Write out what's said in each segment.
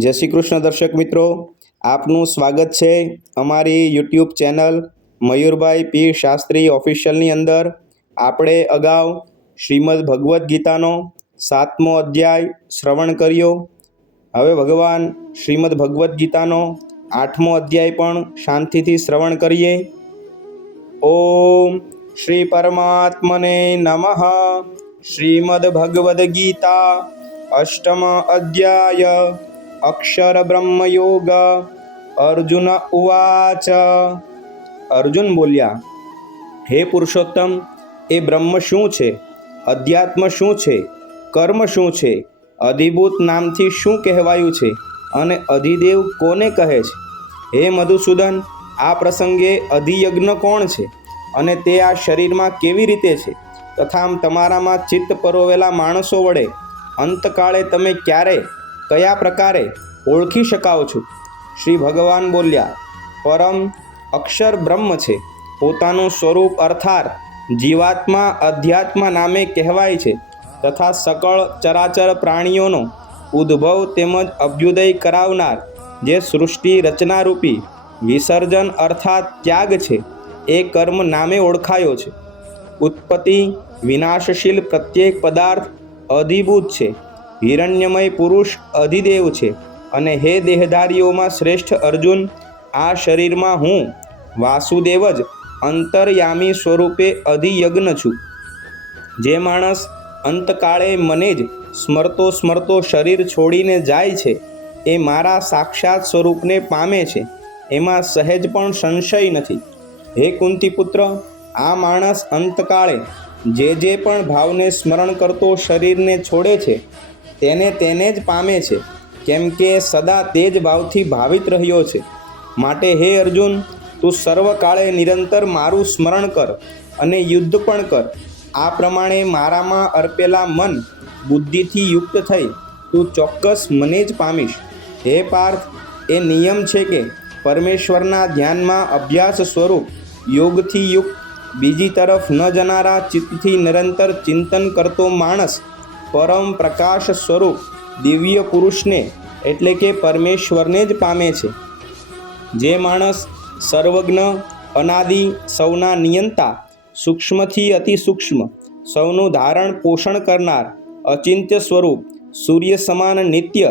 જય શ્રી કૃષ્ણ દર્શક મિત્રો, આપનું સ્વાગત છે અમારી યુટ્યુબ ચેનલ મયુરભાઈ પીર શાસ્ત્રી ઓફિશિયલની અંદર। આપણે અગાઉ શ્રીમદ ભગવદ્ ગીતાનો 7મો અધ્યાય શ્રવણ કર્યો। હવે ભગવાન શ્રીમદ ભગવદ્ ગીતાનો 8મો અધ્યાય પણ શાંતિથી શ્રવણ કરીએ। ઓમ શ્રી પરમાત્મને નમઃ। શ્રીમદ ભગવદ્ ગીતા અષ્ટમ અધ્યાય અક્ષર બ્રહ્મ યોગ। અર્જુન ઉવાચ। અર્જુન બોલ્યા, હે પુરુષોત્તમ, એ બ્રહ્મ શું છે? અધ્યાત્મ શું છે? કર્મ શું છે? અધિભૂત નામથી શું કહેવાયું છે અને અધિદેવ કોને કહે છે? હે મધુસૂદન, આ પ્રસંગે અધિયજ્ઞ કોણ છે અને તે આ શરીરમાં કેવી રીતે છે? તથા તમારામાં ચિત્ત પરોવેલા માણસો વડે અંતકાળે તમે ક્યારે કયા પ્રકારે ઓળખી શકાવ છો? શ્રી ભગવાન બોલ્યા, પરમ અક્ષર બ્રહ્મ છે। પોતાનું સ્વરૂપ અર્થાત જીવાત્મા અધ્યાત્મા નામે કહેવાય છે તથા સકળ ચરાચર પ્રાણીઓનો ઉદ્ભવ તેમજ અભ્યુદય કરાવનાર જે સૃષ્ટિ રચનારૂપી વિસર્જન અર્થાત ત્યાગ છે એ કર્મ નામે ઓળખાયો છે। ઉત્પત્તિ વિનાશશીલ પ્રત્યેક પદાર્થ અધિભૂત છે। હિરણ્યમય પુરુષ અધિદેવ છે। અને હે દેહધારીઓમાં શ્રેષ્ઠ અર્જુન, આ શરીરમાં હું વાસુદેવ જ અંતર્યામી સ્વરૂપે અધિયજ્ઞ છું। જે માણસ અંતકાળે મને જ સ્મરતો સ્મરતો શરીર છોડીને જાય છે એ મારા સાક્ષાત સ્વરૂપને પામે છે, એમાં સહેજ પણ સંશય નથી। હે કુંતીપુત્ર, આ માણસ અંતકાળે જે પણ ભાવને સ્મરણ કરતો શરીરને છોડે છે તેને જ પામે છે, કેમ કે સદા તે જ ભાવથી ભાવિત રહ્યો છે। માટે હે અર્જુન, તું સર્વકાળે નિરંતર મારું સ્મરણ કર અને યુદ્ધ પણ કર। આ પ્રમાણે મારામાં અર્પેલા મન બુદ્ધિથી યુક્ત થઈ તું ચોક્કસ મને જ પામીશ। હે પાર્થ, એ નિયમ છે કે પરમેશ્વરના ધ્યાનમાં અભ્યાસ સ્વરૂપ યોગથી યુક્ત બીજી તરફ ન જનારા ચિત્તથી નિરંતર ચિંતન કરતો માણસ પરમ પ્રકાશ સ્વરૂપ દિવ્ય પુરુષને એટલે કે પરમેશ્વરને જ પામે છે। જે માણસ સર્વજ્ઞ, અનાદિ, સૌના નિયંતા, સૂક્ષ્મથી અતિ સૂક્ષ્મ, સૌનું ધારણ પોષણ કરનાર, અચિંત્ય સ્વરૂપ, સૂર્ય સમાન નિત્ય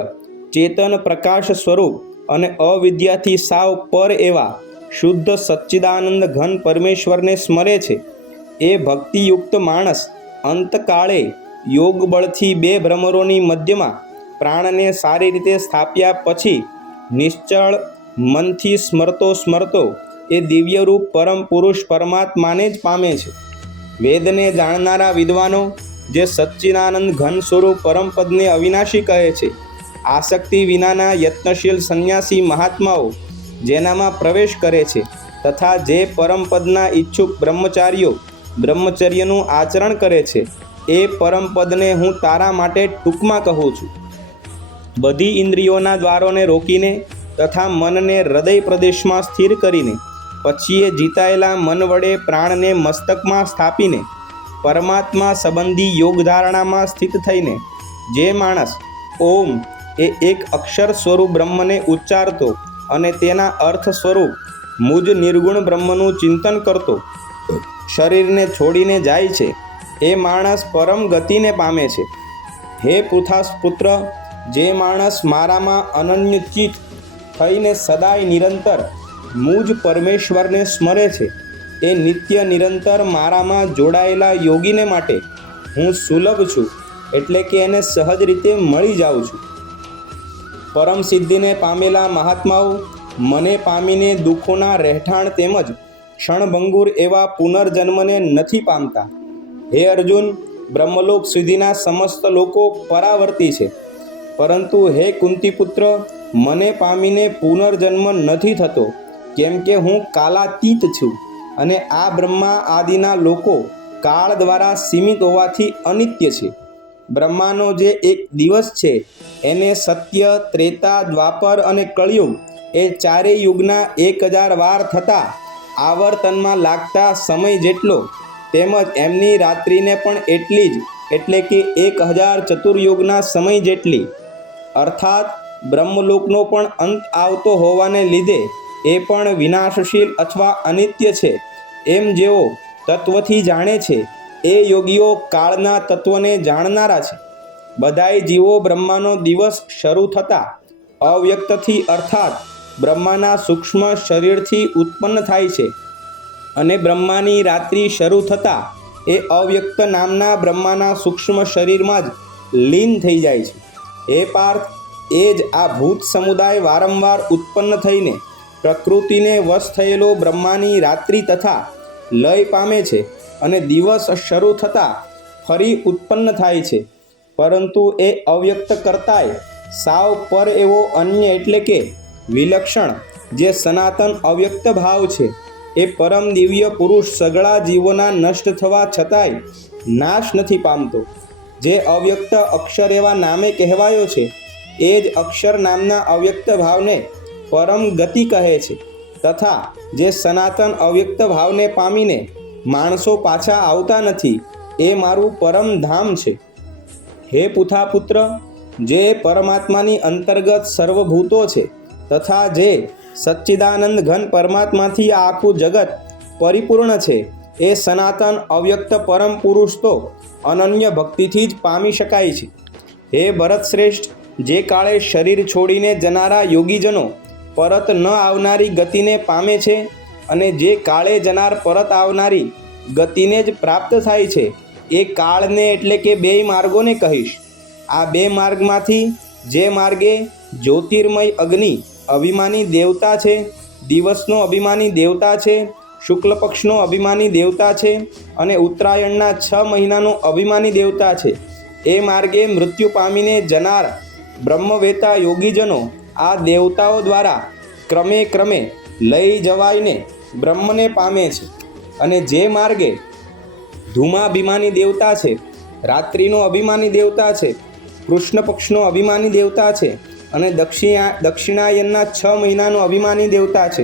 ચેતન પ્રકાશ સ્વરૂપ અને અવિદ્યાથી સાવ પર એવા શુદ્ધ સચ્ચિદાનંદ ઘન પરમેશ્વરને સ્મરે છે એ ભક્તિયુક્ત માણસ અંતકાળે યોગ બળથી બે ભ્રમરોની મધ્યમાં પ્રાણને સારી રીતે સ્થાપ્યા પછી નિશ્ચળ મનથી સ્મરતો એ દિવ્યરૂપ પરમ પુરુષ પરમાત્માને જ પામે છે। વેદને જાણનારા વિદ્વાનો જે સચ્ચિદાનંદ ઘન સ્વરૂપ પરમપદને અવિનાશી કહે છે, આસક્તિ વિનાના યત્નશીલ સંન્યાસી મહાત્માઓ જેનામાં પ્રવેશ કરે છે તથા જે પરમપદના ઈચ્છુક બ્રહ્મચારીઓ બ્રહ્મચર્યનું આચરણ કરે છે, એ પરમપદને હું તારા માટે ટૂંકમાં કહું છું। બધી ઇન્દ્રિયોના દ્વારોને રોકીને તથા મનને હૃદય પ્રદેશમાં સ્થિર કરીને પછી એ જીતાયેલા મન વડે પ્રાણને મસ્તકમાં સ્થાપીને પરમાત્મા સંબંધી યોગધારણામાં સ્થિત થઈને જે માણસ ઓમ એ એક અક્ષર સ્વરૂપ બ્રહ્મને ઉચ્ચારતો અને તેના અર્થ સ્વરૂપ મુજ નિર્ગુણ બ્રહ્મનું ચિંતન કરતો શરીરને છોડીને જાય છે એ માણસ પરમ ગતિને પામે છે। હે પૃથાસપુત્ર, જે માણસ મારામાં અનન્યચિત થઈને સદાય નિરંતર મુજ પરમેશ્વરને સ્મરે છે એ નિત્ય નિરંતર મારામાં જોડાયેલા યોગીને માટે હું સુલભ છું, એટલે કે એને સહજ રીતે મળી જાઉં છું। પરમ સિદ્ધિને પામેલા મહાત્માઓ મને પામીને દુઃખોના રહેઠાણ તેમજ ક્ષણભંગુર એવા પુનર્જન્મને નથી પામતા। હે અર્જુન, બ્રહ્મલોક સુધીના સમસ્ત લોકો પરાવર્તી છે, પરંતુ હે કુંતીપુત્ર, મને પામીને પુનર્જન્મ નથી થતો, કેમ કે હું કાલાતીત છું અને આ બ્રહ્મા આદિના લોકો કાળ દ્વારા સીમિત હોવાથી અનિત્ય છે। બ્રહ્માનો જે એક દિવસ છે એને સત્ય, ત્રેતા, દ્વાપર અને કળિયુગ એ ચારેય યુગના 1000 વાર થતા આવર્તનમાં લાગતા સમય જેટલો તેમજ એમની રાત્રિને પણ એટલી જ એટલે કે 1000 ચતુર્યુગના સમય જેટલી અર્થાત બ્રહ્મલોકનો પણ અંત આવતો હોવાને લીધે એ પણ વિનાશશીલ અથવા અનિત્ય છે એમ જેઓ તત્વથી જાણે છે એ યોગીઓ કાળના તત્વને જાણનારા છે. બધાય જીવો બ્રહ્માનો દિવસ શરૂ થતાં અવ્યક્તથી અર્થાત બ્રહ્માના સૂક્ષ્મ શરીરથી ઉત્પન્ન થાય છે અને બ્રહ્માની રાત્રિ શરૂ થતાં એ અવ્યક્ત નામના બ્રહ્માના સૂક્ષ્મ શરીરમાં જ લીન થઈ જાય છે. હે પાર્થ, એ જ આ ભૂત સમુદાય વારંવાર ઉત્પન્ન થઈને પ્રકૃતિને વશ થયેલો બ્રહ્માની રાત્રિ તથા લય પામે છે અને દિવસ શરૂ થતાં ફરી ઉત્પન્ન થાય છે. પરંતુ એ અવ્યક્ત કરતાંય સાવ પર એવો અન્ય એટલે કે વિલક્ષણ જે સનાતન અવ્યક્ત ભાવ છે એ પરમ દિવ્ય પુરુષ સઘળા જીવોના નષ્ટ થવા છતાંય નાશ નથી પામતો. જે અવ્યક્ત અક્ષર એવા નામે કહેવાયો છે એ જ અક્ષર નામના અવ્યક્ત ભાવને પરમ ગતિ કહે છે તથા જે સનાતન અવ્યક્ત ભાવને પામીને માણસો પાછા આવતા નથી એ મારું પરમ ધામ છે. હે પુથાપુત્ર, જે પરમાત્માની અંતર્ગત સર્વભૂતો છે તથા જે સચ્ચિદાનંદ ઘન પરમાત્માથી આ આખું જગત પરિપૂર્ણ છે એ સનાતન અવ્યક્ત પરમ પુરુષ તો અનન્ય ભક્તિથી જ પામી શકાય છે. હે ભરત શ્રેષ્ઠ, જે કાળે શરીર છોડીને જનારા યોગીજનો પરત ન આવનારી ગતિને પામે છે અને જે કાળે જનાર પરત આવનારી ગતિને જ પ્રાપ્ત થાય છે એ કાળને એટલે કે બે માર્ગોને કહીશ. આ બે માર્ગમાંથી જે માર્ગે જ્યોતિર્મય અગ્નિ અભિમાની દેવતા છે, દિવસનો અભિમાની દેવતા છે, શુક્લ પક્ષનો અભિમાની દેવતા છે અને ઉત્તરાયણના 6 મહિનાનો અભિમાની દેવતા છે, એ માર્ગે મૃત્યુ પામીને જનાર બ્રહ્મવેતા યોગીજનો આ દેવતાઓ દ્વારા ક્રમે ક્રમે લઈ જવાઈને બ્રહ્મને પામે છે. અને જે માર્ગે ધૂમાભિમાની દેવતા છે, રાત્રિનો અભિમાની દેવતા છે, કૃષ્ણ પક્ષનો અભિમાની દેવતા છે અને દક્ષિણાયનના 6 મહિનાનો અભિમાની દેવતા છે,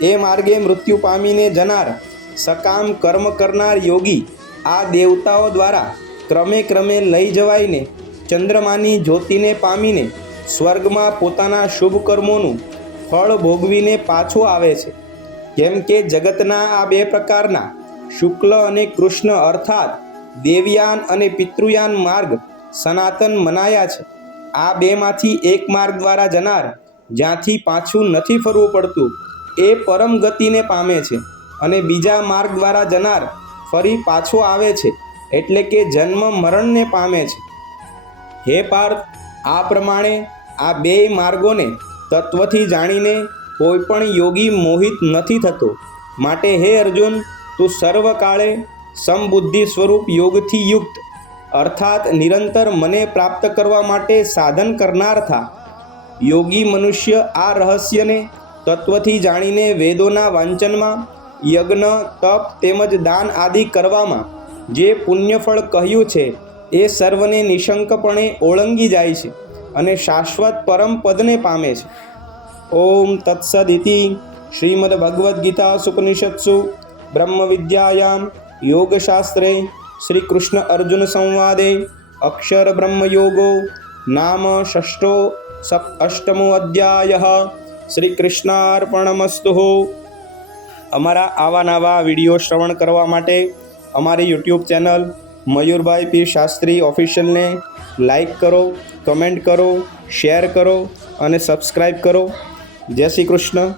એ માર્ગે મૃત્યુ પામીને જનાર સકામ કર્મ કરનાર યોગી આ દેવતાઓ દ્વારા ક્રમે ક્રમે લઈ જવાઈને ચંદ્રમાની જ્યોતિને પામીને સ્વર્ગમાં પોતાના શુભ કર્મોનું ફળ ભોગવીને પાછો આવે છે. કેમ કે જગતના આ બે પ્રકારના શુક્લ અને કૃષ્ણ અર્થાત દેવયાન અને પિતૃયાન માર્ગ સનાતન મનાયા છે. આ બેમાંથી એક માર્ગ દ્વારા જનાર જ્યાંથી પાછું નથી ફરવું પડતું એ પરમ ગતિને પામે છે અને બીજા માર્ગ દ્વારા જનાર ફરી પાછો આવે છે એટલે કે જન્મ મરણને પામે છે. હે પાર્થ, આ પ્રમાણે આ બે માર્ગોને તત્વથી જાણીને કોઈ પણ યોગી મોહિત નથી થતો. માટે હે અર્જુન, તું સર્વકાળે સમબુદ્ધિ સ્વરૂપ યોગથી યુક્ત અર્થાત નિરંતર મને પ્રાપ્ત કરવા માટે સાધન કરનાર થા. યોગી મનુષ્ય આ રહસ્યને તત્વથી જાણીને વેદોના વાંચનમાં, યજ્ઞ, તપ તેમજ દાન આદિ કરવામાં જે પુણ્યફળ કહ્યું છે એ સર્વને નિશંકપણે ઓળંગી જાય છે અને શાશ્વત પરમ પદને પામે છે. ઓમ તત્સદિતિ શ્રીમદ ભગવદ્ ગીતા સુપનિષત્સુ બ્રહ્મ વિદ્યાયામ યોગશાસ્ત્રે શ્રી કૃષ્ણ અર્જુન સંવાદે અક્ષર બ્રહ્મ યોગો નામ અષ્ટમો અધ્યાય. શ્રી કૃષ્ણાર્પણમસ્તુ. અમારા આવા નવા વિડીયો શ્રવણ કરવા માટે અમારી યુટ્યુબ ચેનલ મયુરભાઈ પી શાસ્ત્રી ઓફિશિયલને લાઈક કરો, કમેન્ટ કરો, શેર કરો અને સબસ્ક્રાઈબ કરો. જય શ્રી કૃષ્ણ.